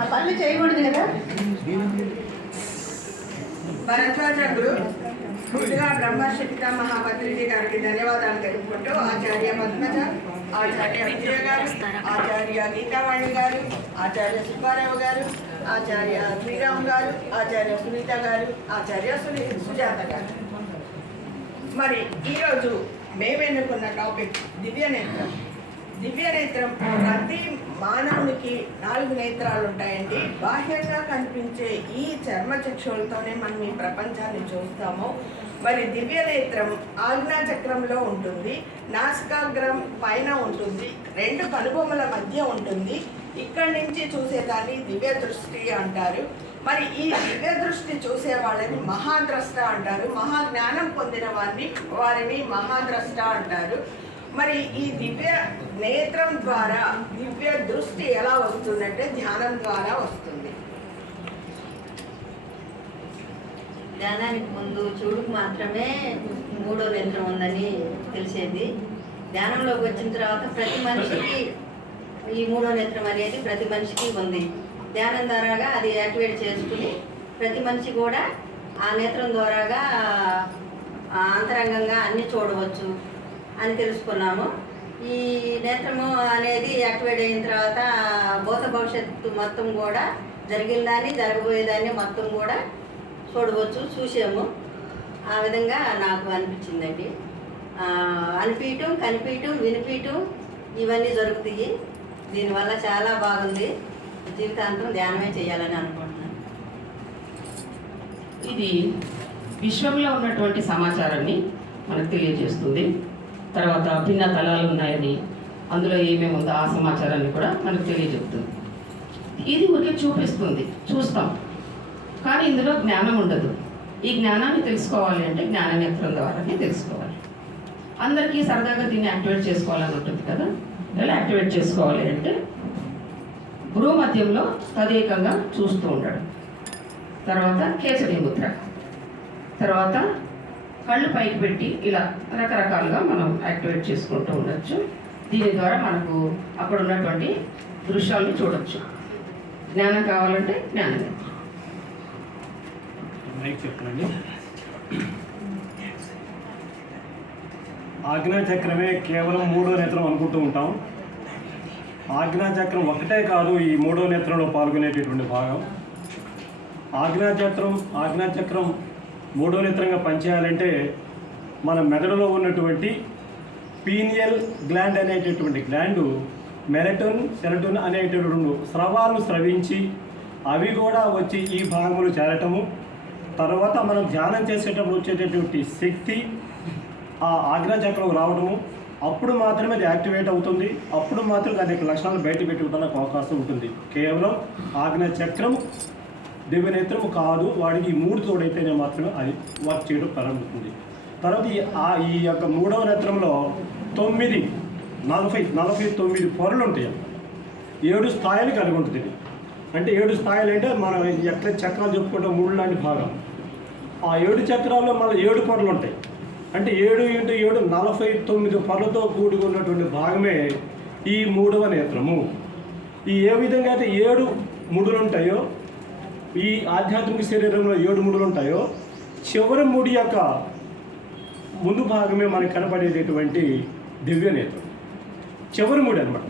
ఆ పనులు చేయకూడదు కదా. భరద్వాజ గురు ముందుగా బ్రహ్మర్షి పితామహ పత్రిజీ గారికి ధన్యవాదాలు తెలుపుకుంటూ ఆచార్య పద్మజ, ఆచార్య విజయ గారు, ఆచార్య గీతావాణి గారు, ఆచార్య సుబ్బారావు గారు, ఆచార్య శ్రీరామ్ గారు, ఆచార్య సునీత గారు, ఆచార్య సుజాత గారు. మరి ఈరోజు మేము ఎన్నుకున్న టాపిక్ దివ్యనేత్రం. దివ్యనేత్రం ప్రతి మానవునికి 4 నేత్రాలు ఉంటాయండి. బాహ్యంగా కనిపించే ఈ చర్మచక్షువులతోనే మనం ఈ ప్రపంచాన్ని చూస్తాము. మరి దివ్యనేత్రం ఆజ్ఞాచక్రంలో ఉంటుంది, నాసికాగ్రం పైన ఉంటుంది, 2 కనుబొమ్మల మధ్య ఉంటుంది. ఇక్కడి నుంచి చూసేదాన్ని దివ్య దృష్టి అంటారు. మరి ఈ దివ్య దృష్టి చూసే వాళ్ళని మహాద్రష్ట అంటారు. మహాజ్ఞానం పొందిన వారిని మహాద్రష్ట అంటారు. మరి ఈ దివ్య నేత్రం ద్వారా దివ్య దృష్టి ఎలా వస్తుందంటే ధ్యానం ద్వారా వస్తుంది. ధ్యానానికి ముందు చూడుకు మాత్రమే 3వ నేత్రం ఉందని తెలిసేది. ధ్యానంలోకి వచ్చిన తర్వాత ప్రతి మనిషికి ఈ 3వ నేత్రం అనేది ప్రతి మనిషికి ఉంది. ధ్యానం ద్వారాగా అది యాక్టివేట్ చేసుకుని ప్రతి మనిషి కూడా ఆ నేత్రం ద్వారాగా అంతరంగంగా అన్నీ చూడవచ్చు అని తెలుసుకున్నాము. ఈ నేత్రము అనేది యాక్టివేట్ అయిన తర్వాత భూత భవిష్యత్తు మొత్తం కూడా జరిగిందాన్ని జరగబోయేదాన్ని మొత్తం కూడా చూసాము. ఆ విధంగా నాకు అనిపించిందండి. అనిపించటం, కనిపించటం, వినిపించటం ఇవన్నీ జరుగుతాయి. దీనివల్ల చాలా బాగుంది. జీవితాంతం ధ్యానమే చేయాలని అనుకుంటున్నాను. ఇది విశ్వంలో ఉన్నటువంటి సమాచారాన్ని మనకు తెలియజేస్తుంది. తర్వాత భిన్న తలాలు ఉన్నాయని, అందులో ఏమేమి ఉందో ఆ సమాచారాన్ని కూడా మనకు తెలియజెప్తుంది. ఇది ఊరికే చూపిస్తుంది, చూస్తాం, కానీ ఇందులో జ్ఞానం ఉండదు. ఈ జ్ఞానాన్ని తెలుసుకోవాలి అంటే జ్ఞాననేత్రం ద్వారానే తెలుసుకోవాలి. అందరికీ సరదాగా దీన్ని యాక్టివేట్ చేసుకోవాలని ఉంటుంది కదా. ఎలా యాక్టివేట్ చేసుకోవాలి అంటే భ్రూమధ్యంలో తదేకంగా చూస్తూ ఉండడం, తర్వాత కేసరి ముద్ర, తర్వాత కళ్ళు పైకి పెట్టి ఇలా రకరకాలుగా మనం యాక్టివేట్ చేసుకుంటూ ఉండొచ్చు. దీని ద్వారా మనకు అక్కడ ఉన్నటువంటి దృశ్యాలను చూడొచ్చు. జ్ఞానం కావాలంటే జ్ఞానమే. చెప్పండి. ఆజ్ఞాచక్రమే కేవలం 3వ నేత్రం అనుకుంటూ ఉంటాం. ఆజ్ఞాచక్రం ఒకటే కాదు ఈ 3వ నేత్రంలో పాల్గొనేటటువంటి భాగం. ఆజ్ఞాచక్రం 3వ నేత్రంగా పనిచేయాలంటే మన మెదడులో ఉన్నటువంటి పీనియల్ గ్లాండ్ అనేటటువంటి గ్లాండు మెలటోన్, సెరటోన్ అనేటటువంటి స్రవాలను స్రవించి అవి కూడా వచ్చి ఈ భాగంలో చేరటము, తర్వాత మనం ధ్యానం చేసేటప్పుడు వచ్చేటటువంటి శక్తి ఆ ఆజ్ఞాచక్రం రావడము, అప్పుడు మాత్రమే అది యాక్టివేట్ అవుతుంది. అప్పుడు మాత్రమే దాని యొక్క లక్షణాలు బయట పెట్టుకోవడానికి అవకాశం ఉంటుంది. కేవలం ఆజ్ఞాచక్రం దివ్యనేత్రము కాదు, వాడికి ఈ 3 తోడైతేనే మాత్రమే అది వర్క్ చేయడం ప్రారంభిస్తుంది. తర్వాత ఈ యొక్క 3వ నేత్రంలో 49 పొరలు ఉంటాయి. 7 స్థాయిలు కలిగి ఉంటుంది. అంటే 7 స్థాయిలు అంటే మనం ఎట్లా చక్రాలు చెప్పుకుంటాం 3 లాంటి భాగం. ఆ 7 చక్రాల్లో మళ్ళీ 7 పొరలు ఉంటాయి. అంటే 7 × 7 49 పొరలతో కూడి ఉన్నటువంటి భాగమే ఈ 3వ నేత్రము. ఏ విధంగా అయితే 7 ముడులు ఉంటాయో, ఈ ఆధ్యాత్మిక శరీరంలో 7 ముడులు ఉంటాయో, చివరి ముడి యొక్క ముందు భాగమే మనకు కనపడేటటువంటి దివ్యనేత్రం. చివరి ముడి అనమాట.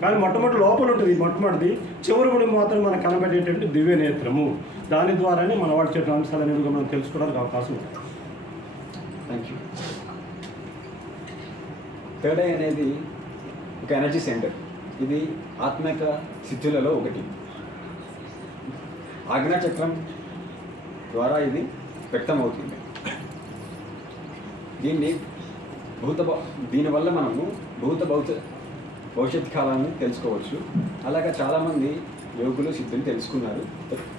కానీ మొట్టమొదటి లోపల ఉంటుంది, మొట్టమొదటిది. చివరి ముడి మాత్రం మనకు కనపడేటటువంటి దివ్యనేత్రము. దాని ద్వారానే మన వాటి చెప్పిన అంశాలు అనేవి మనం తెలుసుకోవడానికి అవకాశం ఉంటుంది. Thank you. థర్డ్ ఐ అనేది ఒక ఎనర్జీ సెంటర్. ఇది ఆత్మిక సిద్ధులలో ఒకటి. ఆజ్ఞాచక్రం ద్వారా ఇది వ్యక్తమవుతుంది. దీనివల్ల మనము భవిష్యత్ కాలాన్ని తెలుసుకోవచ్చు. అలాగే చాలామంది యోగులు సిద్ధులు తెలుసుకున్నారు.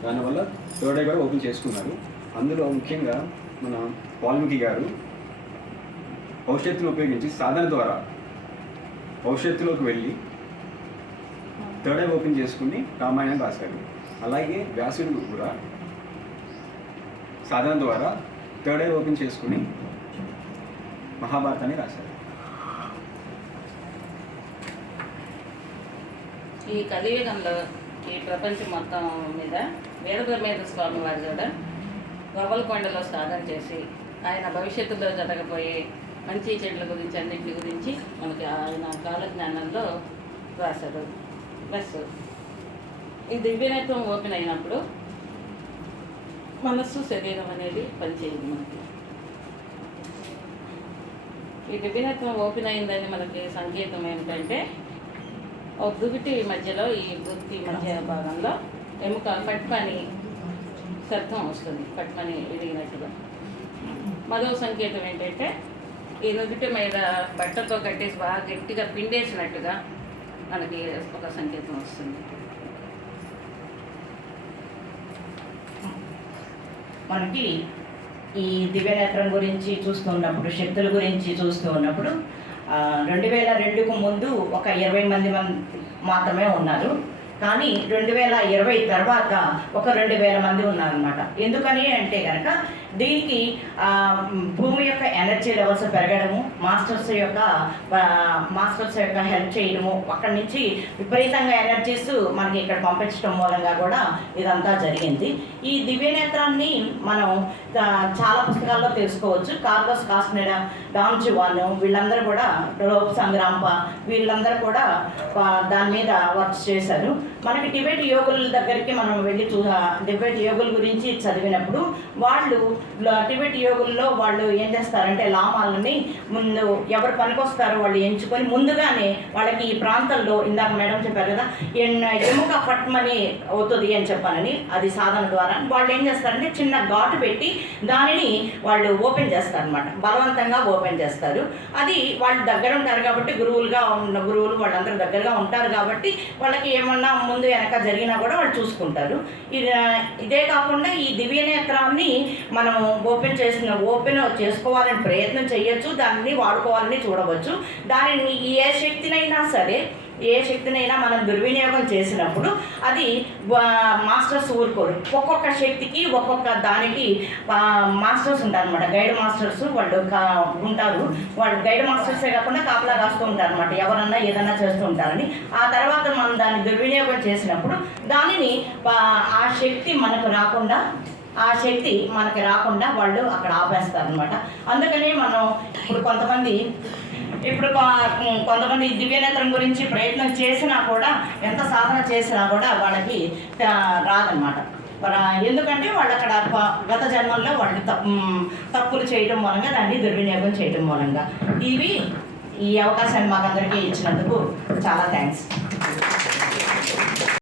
దానివల్ల థర్డ్ ఐ కూడా ఓపెన్ చేసుకున్నారు. అందులో ముఖ్యంగా మన వాల్మీకి గారు భవిష్యత్తును ఉపయోగించి సాధన ద్వారా భవిష్యత్తులోకి వెళ్ళి థర్డ్ ఐ ఓపెన్ చేసుకుని రామాయణం రాశారు. అలాగే వ్యాసుడు కూడా సాధన ద్వారా థర్డ్ ఐ ఓపెన్ చేసుకుని మహాభారతాన్ని రాశారు. ఈ కలియుగంలో ఈ ప్రపంచం మొత్తం మీద వీరబ్రహ్మేంద్ర స్వామి వారు కూడా గవ్వలకొండలో సాధన చేసి ఆయన భవిష్యత్తులో జరగబోయే మంచి చెట్ల గురించి అన్నింటి గురించి మనకి ఆయన కాలజ్ఞానంలో రాశారు. ప్లస్ ఈ దివ్యనేత్రం ఓపెన్ అయినప్పుడు మనస్సు శరీరం అనేది పనిచేయదు మనకి. ఈ దివ్యనేత్రం ఓపెన్ అయిందని మనకి సంకేతం ఏమిటంటే ఒక దుగిటి మధ్యలో ఈ దుగిటి మధ్య భాగంలో ఎముక పట్మని శబ్దం వస్తుంది, పట్మని విరిగినట్టుగా. మరో సంకేతం ఏంటంటే ఈ నుదుటి మీద బట్టతో కట్టేసి బాగా గట్టిగా పిండేసినట్టుగా మనకి ఒక సంకేతం వస్తుంది. మనకి ఈ దివ్యనేత్రం గురించి చూస్తున్నప్పుడు, శక్తుల గురించి చూస్తూ ఉన్నప్పుడు 2002కు ముందు ఒక 20 మంది మాత్రమే ఉన్నారు. కానీ 2020 తర్వాత ఒక 2000 మంది ఉన్నారనమాట. ఎందుకని అంటే కనుక దీనికి భూమి యొక్క ఎనర్జీ లెవెల్స్ పెరగడము, మాస్టర్స్ యొక్క హెల్ప్ చేయడము, అక్కడి నుంచి విపరీతంగా ఎనర్జీస్ మనకి ఇక్కడ పంపించడం మూలంగా కూడా ఇదంతా జరిగింది. ఈ దివ్యనేత్రాన్ని మనం చాలా పుస్తకాల్లో తెలుసుకోవచ్చు. కార్లోస్ కాస్నెడా, డాన్ జువాన్ వీళ్ళందరూ కూడా, రోప్ సంగ్రాంప వీళ్ళందరూ కూడా దాని మీద వర్క్ చేశారు. మనకి టిబెట్ యోగుల దగ్గరికి మనం వెళ్ళి టిబెట్ యోగుల గురించి చదివినప్పుడు వాళ్ళు టిబెట్ యోగుల్లో వాళ్ళు ఏం చేస్తారంటే లామాలని ముందు ఎవరు పనికొస్తారో వాళ్ళు ఎంచుకొని ముందుగానే వాళ్ళకి ఈ ప్రాంతంలో, ఇందాక మేడం చెప్పారు కదా ఎముక పట్మని అవుతుంది అని చెప్పానని, అది సాధన ద్వారా వాళ్ళు ఏం చేస్తారంటే చిన్న ఘాటు పెట్టి దానిని వాళ్ళు ఓపెన్ చేస్తారనమాట, బలవంతంగా ఓపెన్ చేస్తారు. అది వాళ్ళు దగ్గర ఉంటారు కాబట్టి, గురువులు వాళ్ళందరూ దగ్గరగా ఉంటారు కాబట్టి వాళ్ళకి ఏమన్నా ముందు వెనక జరిగినా కూడా వాళ్ళు చూసుకుంటారు. ఇదే కాకుండా ఈ దివ్యనేత్రాన్ని మనము ఓపెన్ చేసుకోవాలని ప్రయత్నం చేయొచ్చు, దాన్ని వాడుకోవాలని చూడవచ్చు. దానిని ఏ శక్తినైనా మనం దుర్వినియోగం చేసినప్పుడు అది మాస్టర్స్ ఊరుకోరు. ఒక్కొక్క శక్తికి ఒక్కొక్క దానికి మాస్టర్స్ ఉంటారనమాట, గైడ్ మాస్టర్స్ వాళ్ళు ఉంటారు. వాళ్ళు గైడ్ మాస్టర్సే కాకుండా కాపలా కాస్తూ ఉంటారు అనమాట, ఎవరన్నా ఏదన్నా చేస్తూ ఉంటారని. ఆ తర్వాత మనం దాన్ని దుర్వినియోగం చేసినప్పుడు దానిని ఆ శక్తి మనకు రాకుండా వాళ్ళు అక్కడ ఆపేస్తారనమాట. అందుకనే మనం ఇప్పుడు కొంతమంది దివ్యనేత్రం గురించి ప్రయత్నం చేసినా కూడా, ఎంత సాధన చేసినా కూడా వాళ్ళకి రాదనమాట. ఎందుకంటే వాళ్ళు అక్కడ గత జన్మల్లో వాళ్ళు తప్పులు చేయడం మూలంగా, దాన్ని దుర్వినియోగం చేయడం మూలంగా. ఈ అవకాశాన్ని మాకందరికీ ఇచ్చినందుకు చాలా థ్యాంక్స్.